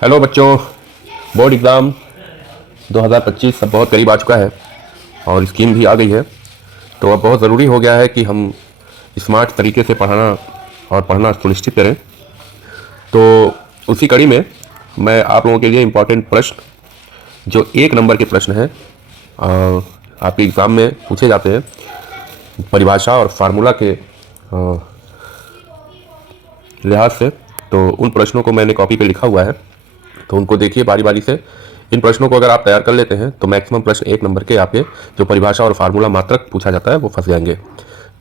Hello बच्चों, board exam 2025 अब बहुत करीब आ चुका है और स्कीम भी आ गई है। तो अब बहुत ज़रूरी हो गया है कि हम स्मार्ट तरीके से पढ़ना सुनिश्चित करें। तो उसी कड़ी में मैं आप लोगों के लिए इम्पोर्टेंट प्रश्न जो 1 नंबर के प्रश्न हैं आपके एग्ज़ाम में पूछे जाते हैं, परिभाषा और फार्मूला के लिहाज से। तो उन प्रश्नों को मैंने कॉपी पे लिखा हुआ है, तो उनको देखिए बारी बारी से। इन प्रश्नों को अगर आप तैयार कर लेते हैं तो मैक्सिमम प्रश्न 1 नंबर के आपके जो परिभाषा और फार्मूला मात्रक पूछा जाता है वो फंस जाएंगे।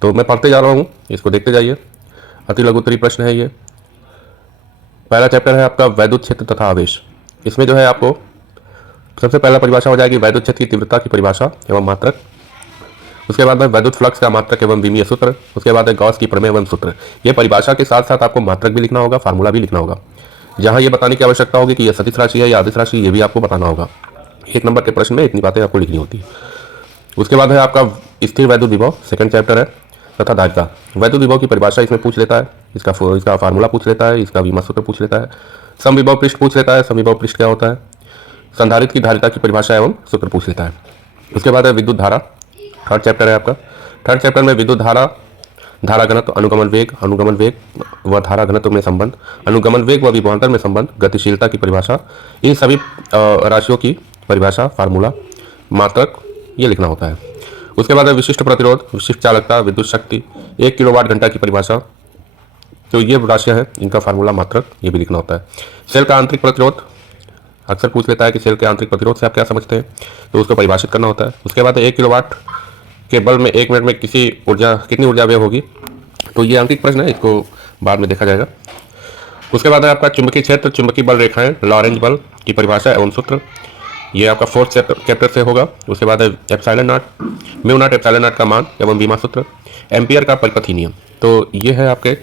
तो मैं पढ़ते जा रहा हूँ, इसको देखते जाइए। अति लघुत्तरी प्रश्न है ये। पहला चैप्टर है आपका वैद्युत क्षेत्र तथा आवेश। इसमें जो है आपको सबसे पहला परिभाषा हो जाएगी वैद्युत क्षेत्र की तीव्रता की परिभाषा एवं मात्रक। उसके बाद में वैद्युत फ्लक्स का मात्रक एवं विमीय सूत्र। उसके बाद है गॉस की प्रमेय एवं सूत्र। ये परिभाषा के साथ साथ आपको मात्रक भी लिखना होगा, फार्मूला भी लिखना होगा। जहां ये बताने की आवश्यकता होगी कि यह सदिश राशि है या अदिश राशि, ये भी आपको बताना होगा। 1 नंबर के प्रश्न में इतनी बातें आपको लिखनी होती है। उसके बाद है आपका स्थिर वैद्युत विभव, सेकंड चैप्टर है, तथा धारिता। वैद्युत विभव की परिभाषा इसमें पूछ लेता है, इसका फार्मूला पूछ लेता है, इसका विमा सूत्र पूछ लेता है, समविभव पृष्ठ पूछ लेता है, समविभव पृष्ठ क्या होता है, संधारित्र की धारिता की परिभाषा एवं सूत्र पूछ लेता है। उसके बाद है विद्युत धारा, थर्ड चैप्टर है आपका। थर्ड चैप्टर में विद्युत धारा, धारा घनत्व, अनुगमन वेग व धारा घनत्व में संबंध, अनुगमन वेग व विभवांतर में संबंध, गतिशीलता की परिभाषा, इन सभी राशियों की परिभाषा, फार्मूला, मात्रक ये लिखना होता है। उसके बाद है विशिष्ट प्रतिरोध, विशिष्ट चालकता, विद्युत शक्ति, 1 किलोवाट घंटा की परिभाषा। तो ये राशियाँ हैं, इनका फार्मूला, मात्रक ये भी लिखना होता है। सेल का आंतरिक प्रतिरोध अक्सर पूछ लेता है कि सेल के आंतरिक प्रतिरोध से आप क्या समझते हैं, तो उसको परिभाषित करना होता है। उसके बाद 1 किलोवाट के बल्ब में 1 मिनट में कितनी ऊर्जा व्यय होगी, तो ये आंतरिक प्रश्न है, इसको बाद में देखा जाएगा। उसके बाद है आपका चुंबकीय क्षेत्र, चुंबकीय बल रेखाएं, लॉरेंज बल की परिभाषा एवं सूत्र, ये आपका फोर्थ चैप्टर से होगा। उसके बाद है epsilon not, mu naught epsilon not का मान एवं विमा सूत्र, एम्पियर का परिपथी नियम। तो ये है आपके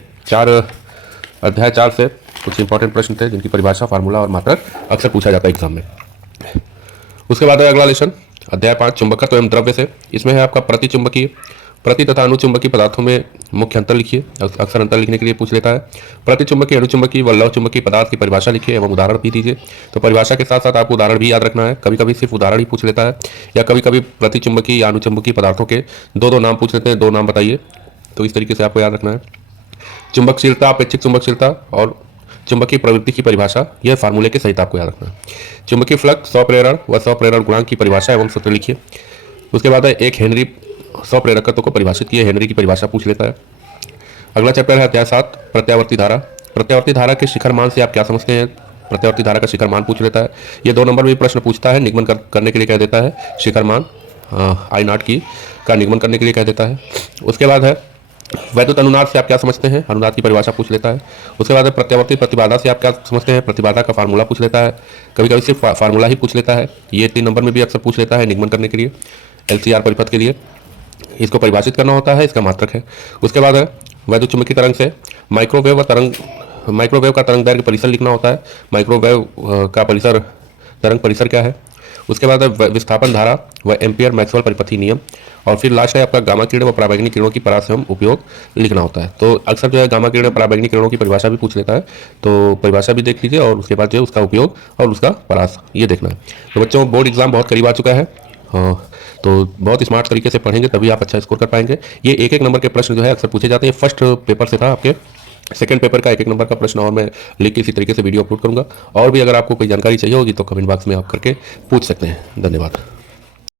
अध्याय 4 से कुछ इंपॉर्टेंट प्रश्न थे जिनकी परिभाषा, फार्मूला और मात्रक अक्सर पूछा जाता है एग्जाम में। उसके बाद है अगला लेसन, अध्याय 5, चुंबकत्व एवं द्रव्य से। इसमें है आपका प्रति तथा अनुचुंबकीय पदार्थों में मुख्य अंतर लिखिए। अक्सर अंतर लिखने के लिए पूछ लेता है। प्रतिचुंबकीय, अनुचुंबकीय व लौह चुंबकीय पदार्थ की परिभाषा लिखिए एवं उदाहरण भी दीजिए। तो परिभाषा के साथ साथ आपको उदाहरण भी याद रखना है। कभी कभी सिर्फ उदाहरण ही पूछ लेता है, या कभी कभी प्रतिचुंबकीय या अनुचुंबकीय पदार्थों के दो नाम पूछ लेते हैं, 2 नाम बताइए। तो इस तरीके से आपको याद रखना है। चुंबकशीलता, अपेक्षित चुंबकशीलता और चुंबकीय प्रवृत्ति की परिभाषा, यह फार्मूले के सहित आपको याद रखना है। चुंबकीय फ्लक्स, स्वप्रेरण व स्वप्रेरण गुणांक की परिभाषा एवं सूत्र लिखिए। उसके बाद है 1 हेनरी स्वप्रेरकत्व को परिभाषित किए, हेनरी की परिभाषा पूछ लेता है। अगला चैप्टर है अध्याय 7, प्रत्यावर्ती धारा। प्रत्यावर्ती धारा के शिखर मान से आप क्या समझते हैं, प्रत्यावर्ती धारा का शिखर मान पूछ लेता है। ये 2 नंबर में भी प्रश्न पूछता है, निगमन करने के लिए कह देता है, शिखर मान I0 की का निगमन करने के लिए कह देता है। उसके बाद है वैद्युत अनुनाद से आप क्या समझते हैं, अनुनाद की परिभाषा पूछ लेता है। उसके बाद प्रत्यावर्ती प्रतिबाधा से आप क्या समझते हैं, प्रतिबाधा का फार्मूला पूछ लेता है। कभी कभी सिर्फ फार्मूला ही पूछ लेता है। ये 3 नंबर में भी अक्सर पूछ लेता है, निगमन करने के लिए, LCR परिपथ के लिए इसको परिभाषित करना होता है, इसका मात्रक है। उसके बाद है वैद्युत चुंबकीय तरंग से माइक्रोवेव का तरंग दैर्घ्य परिसर लिखना होता है। माइक्रोवेव का तरंग परिसर क्या है। उसके बाद है विस्थापन धारा व एम्पियर मैक्सवेल परिपथी नियम। और फिर लास्ट है आपका गामा किरण व पराबैंगनी किरणों की परास एवं उपयोग लिखना होता है। तो अक्सर जो है गामा किरण, पराबैंगनी किरणों की परिभाषा भी पूछ लेता है, तो परिभाषा भी देख लीजिए और उसके बाद जो है उसका उपयोग और उसका परास ये देखना है। तो बच्चों, बोर्ड एग्जाम बहुत करीब आ चुका है, तो बहुत स्मार्ट तरीके से पढ़ेंगे तभी आप अच्छा स्कोर कर पाएंगे। ये 1 नंबर के प्रश्न जो है अक्सर पूछे जाते हैं। फर्स्ट पेपर से था, आपके सेकंड पेपर का 1 नंबर का प्रश्न और मैं लिख के इसी तरीके से वीडियो अपलोड करूंगा। और भी अगर आपको कोई जानकारी चाहिए होगी तो कमेंट बॉक्स में आप करके पूछ सकते हैं। धन्यवाद।